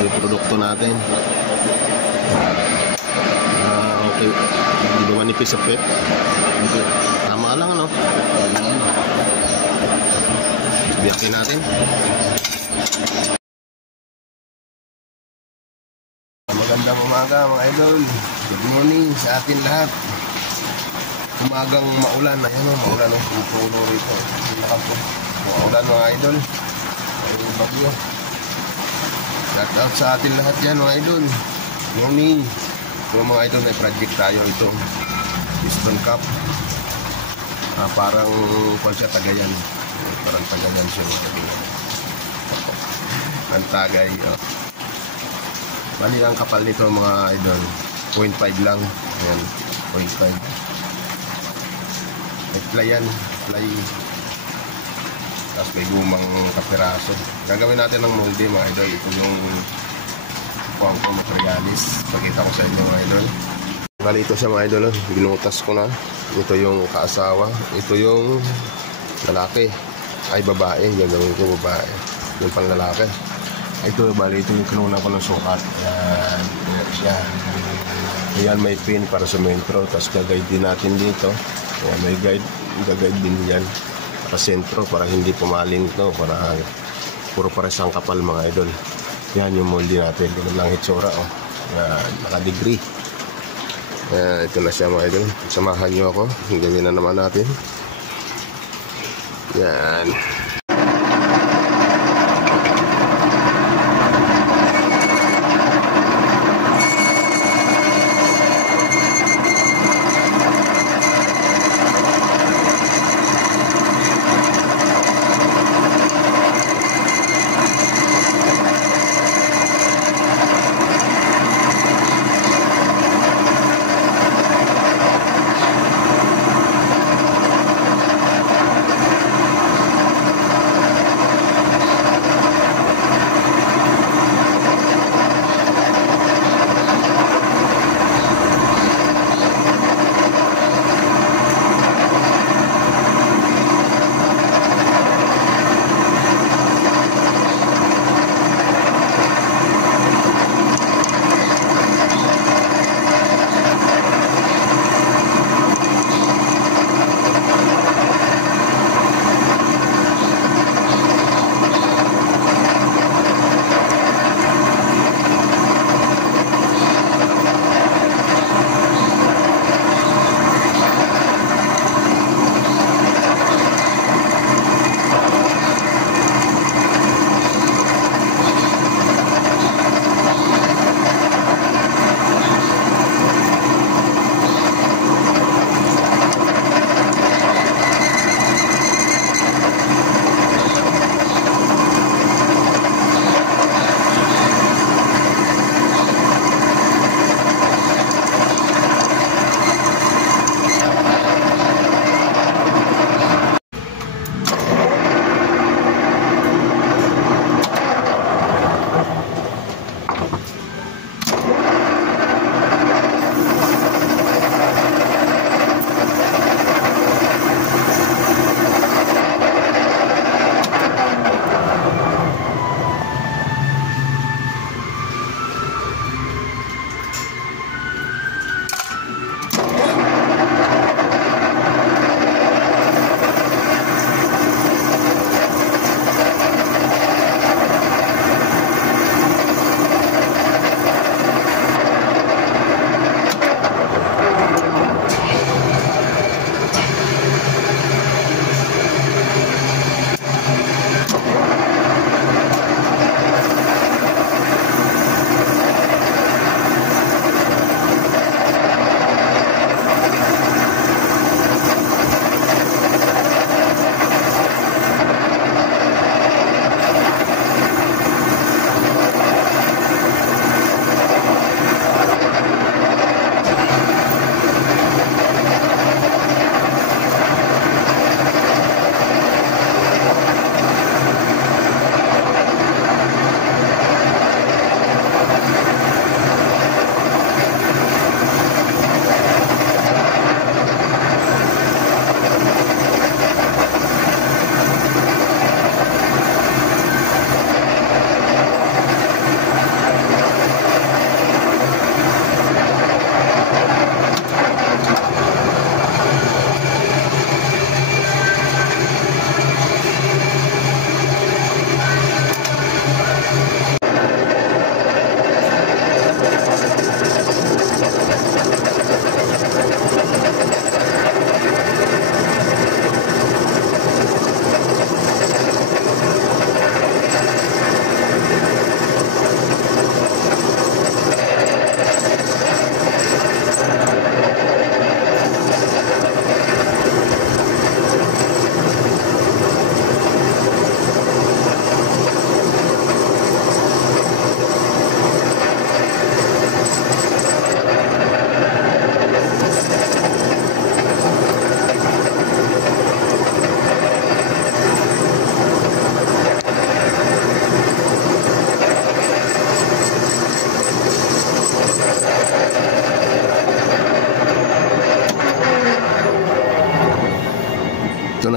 yung produkto natin. Okay, hindi ba manipis sa pet? Okay. Tama lang, ano? Biyakin natin. Magandang umaga mga idol. Good morning sa atin lahat. Umagang maulan. Ayan o, maulan o. Pupulo rito. Maulan mga idol. Ayun bagyo. Shout out sa atin lahat yan mga idol. Morning. Yung mga idol, may project tayo ito. Piston Cup. Parang kung siya Tagayan. Parang Tagayan siya. Ang Tagay. Bali ang kapal nito mga idol. 0.5 lang. Ayan. 0.5. May fly yan. Fly. Tapos may gumang kapiraso. Gagawin natin ng molde mga idol. Ito yung kuwang ko materialis. Pakita ko sa inyo mga idol. Bali ito siya mga idol. Binutas ko na. Ito yung kaasawa. Ito yung lalaki. Ay babae. Gagawin ko babae. Yung panlalaki. Ito bali ito yung kinuna ko ng sukat. Ayan. Ayan siya. Ayan may pin para sa mentro. Tapos gagayad din natin dito. Ayan may guide. Gagayad din yan. Para sentro. Para hindi pumaling ito. Para puro pares ang kapal mga idol. Yan yung molde natin. Ganun lang hitsura. Oh. Yan. Naka-degree. Ito na siya mga idol. Samahan nyo ako. Gawin na naman natin. Yan.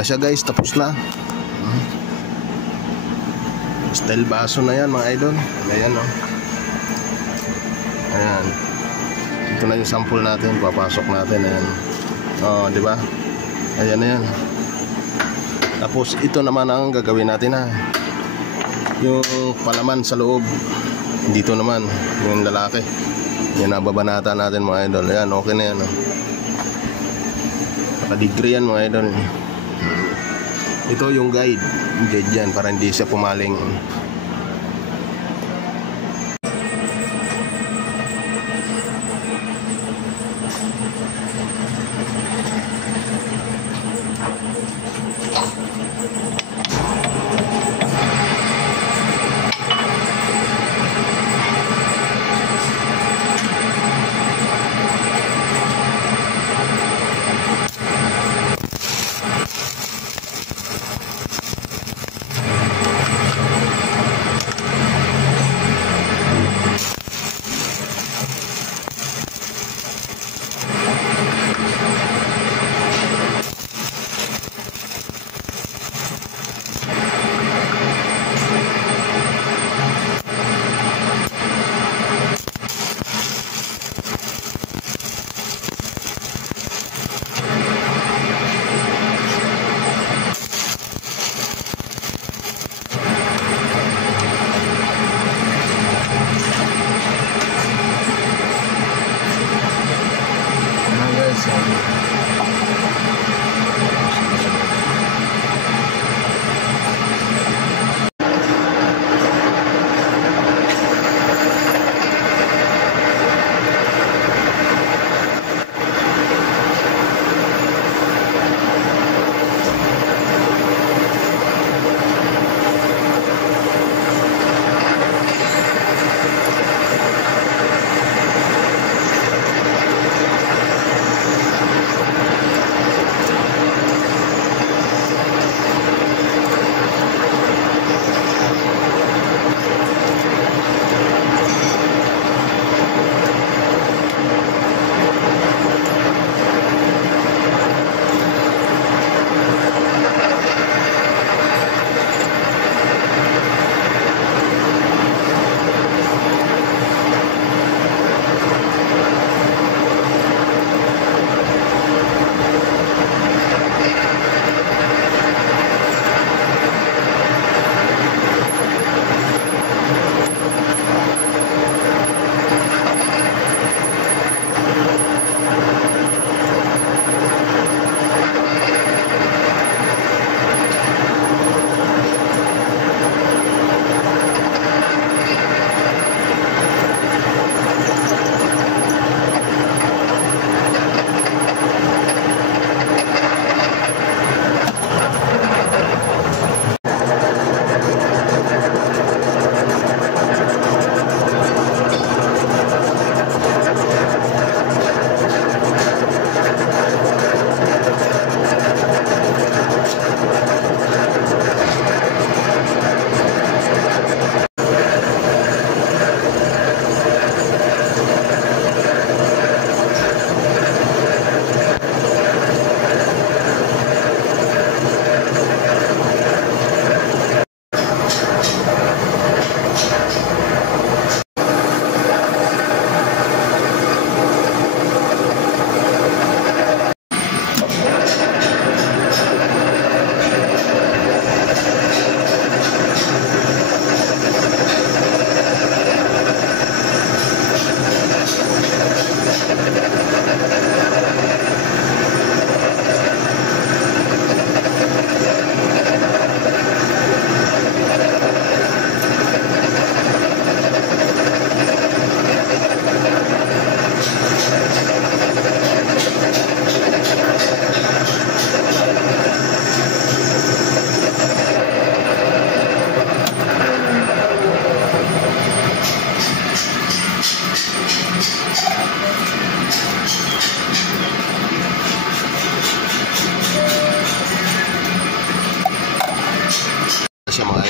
siya guys, tapos na. Style baso na yan mga idol. Ayan o. Ayan. Ito na yung sample natin, papasok natin. Ayan. Di ba? Ayan na yan. Tapos ito naman ang gagawin natin ha. Yung palaman sa loob. Dito naman, yung lalaki. Yan, nababanata natin mga idol. Ayan, okay na yan. Nakadigri yan mga idol. Ito yung guide. Guide yan para hindi siya pumaling.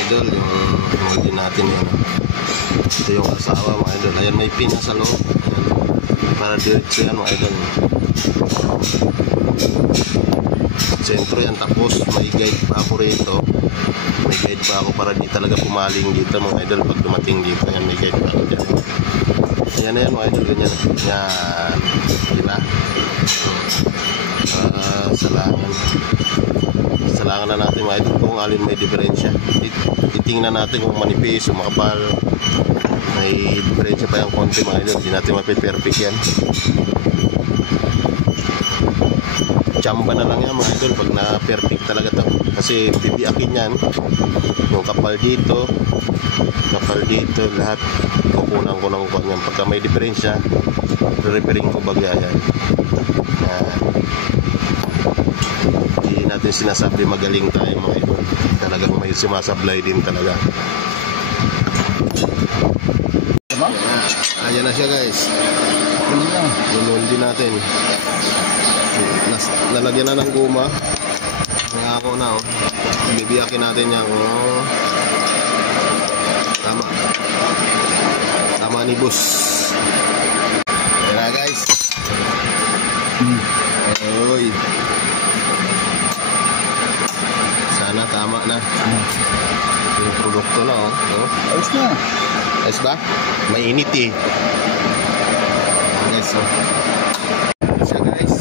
idol, yung molding natin yan. Ito yung asawa mga idol. Ayan, may pin sa loob. Ayan, para diretso yan mga idol. Sentro yan, tapos may guide pa ako rito. May guide pa ako para di talaga pumaling dito mga idol. Pag dumating dito, yan, may guide pa ako dyan. Yan na yan mga idol, ganyan. Yan, diba? Salangan na natin mga idol kung alin may diferensya. Titingnan natin kung manipis o makapal. May diferensya pa yung konti mga idol. Hindi natin mapiperfect yan. Chamba na lang yan mga idol pag na-perfect talaga to. Kasi bibiakin yan. Yung kapal dito, lahat kukunan ko ng kanyang. Pagka may diferensya, repairing ko bagya yan. Hindi natin sinasabi magaling tayo mga idol. Talagang may sumasablay din talaga. Ayan na siya guys. Lunod din natin. Lalagyan na ng guma. Nangako na oh. Bibiyakin natin yan oh. Tama ni boss. Ayan na guys. Oy. Sana tama na. Yung produkto na oh. Ayos na. Ayos ba? Mainit eh. Guys oh. Siya guys.